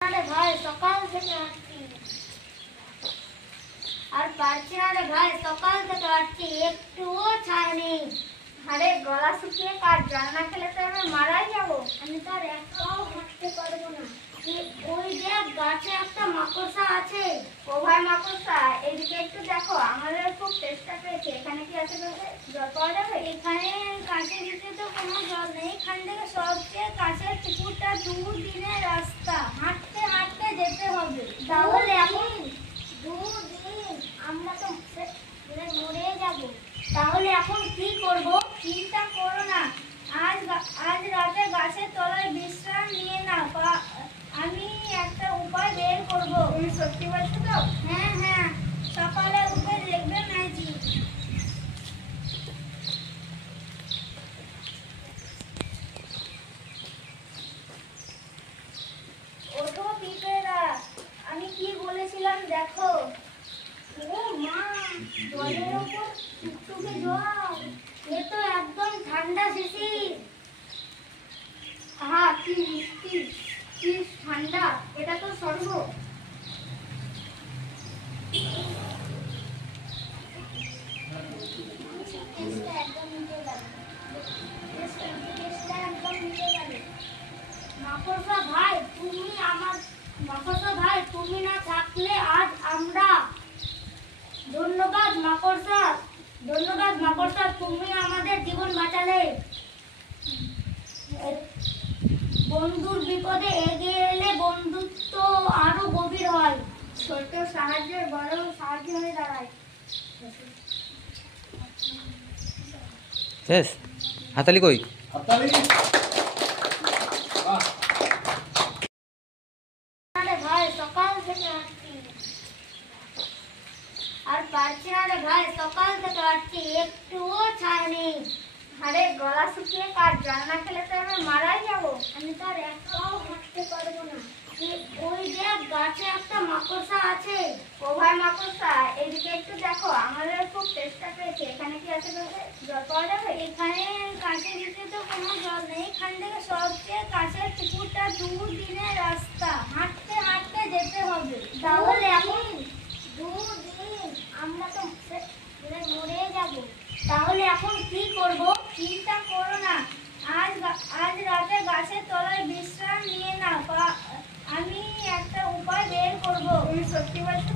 আরে ভাই সকাল থেকে আসছি আর পারছি না রে ভাই, সকাল থেকে আসছি একটুও ছাড় নেই। আরে গলা শুকিয়ে কার জল না খেলে তো আমি মারাই যাবো। আমি তো আর একটাও হাঁটতে পারবো না। ওই দেখ গাছে একটা মাকড়সা আছে। ও ভাই মাকড়সা, এদিকে একটু দেখো, আমাদের খুব চেষ্টা পেয়েছে। এখানে কি আছে বলতে জল পাওয়া যাবে? এখানে কাছের ভিতরে তো কোনো জল নেই। এখান থেকে সবচেয়ে কাছের পুকুরটা 2 দিনের রাস্তা, হাঁটতে হাঁটতে যেতে হবে। তাহলে এখন 2 দিন আমরা তো মরে যাব। তাহলে এখন কি করব? চিন্তা করো না, আজ রাতে গাছের তলায় বিশ্রাম নিয়ে নাও। আমি একটা উপায় বের করব। তুমি সত্যি বলছো তো? হ্যাঁ হ্যাঁ, সকালে উঠে দেখবে ম্যাজিক। ওঠো পিঁপড়েরা, আমি কি বলেছিলাম দেখো। ও মা, জলের উপর টুকটুকে জল, এ তো একদম ঠান্ডা শিশির। আহা কি মিষ্টি, কি ঠান্ডা, এটা তো স্বর্গ। মাকড়সা ভাই তুমি না থাকলে আজ আমরা। ধন্যবাদ মাকড়সা, তুমি আমাদের জীবন বাঁচালে। বন্ধুর বিপদে এগিয়ে এলে বন্ধুত্ব আরো গভীর হয়। ছোট সাহায্যের বড় সাহায্য হয়ে দাঁড়ায়। শেষ হাতালি কই? হাতালি আরে ভাই সকাল থেকে আসছি আর পারছি না রে ভাই, সকাল থেকে আসছি একটুও ছাড় নেই। আরে গলা শুকিয়ে কার জল না খেলে তো আমি মারাই যাবো। আমি তো আর একটাও হাঁটতে পারবো না। ওই দেখ গাছে একটা মাকড়সা আছে। ও ভাই মাকড়সা, এদিকে একটু দেখো, আমাদের খুব চেষ্টা পেয়েছে। এখানে কি আছে বলতে জল পাওয়া যাবে? এখানে কাছের ভিতরে তো কোনো জল নেই। এখান থেকে সবচেয়ে কাছের পুকুরটা 2 দিনের রাস্তা, হাঁটতে হাঁটতে যেতে হবে। তাহলে এখন 2 দিন আমরা তো মরে যাব। তাহলে এখন কি করব? চিন্তা করো না, আজ রাতে গাছের তলায় বিশ্রাম নিয়ে নাও। আমি একটা উপায় বের করব। তুমি সত্যি বলছো?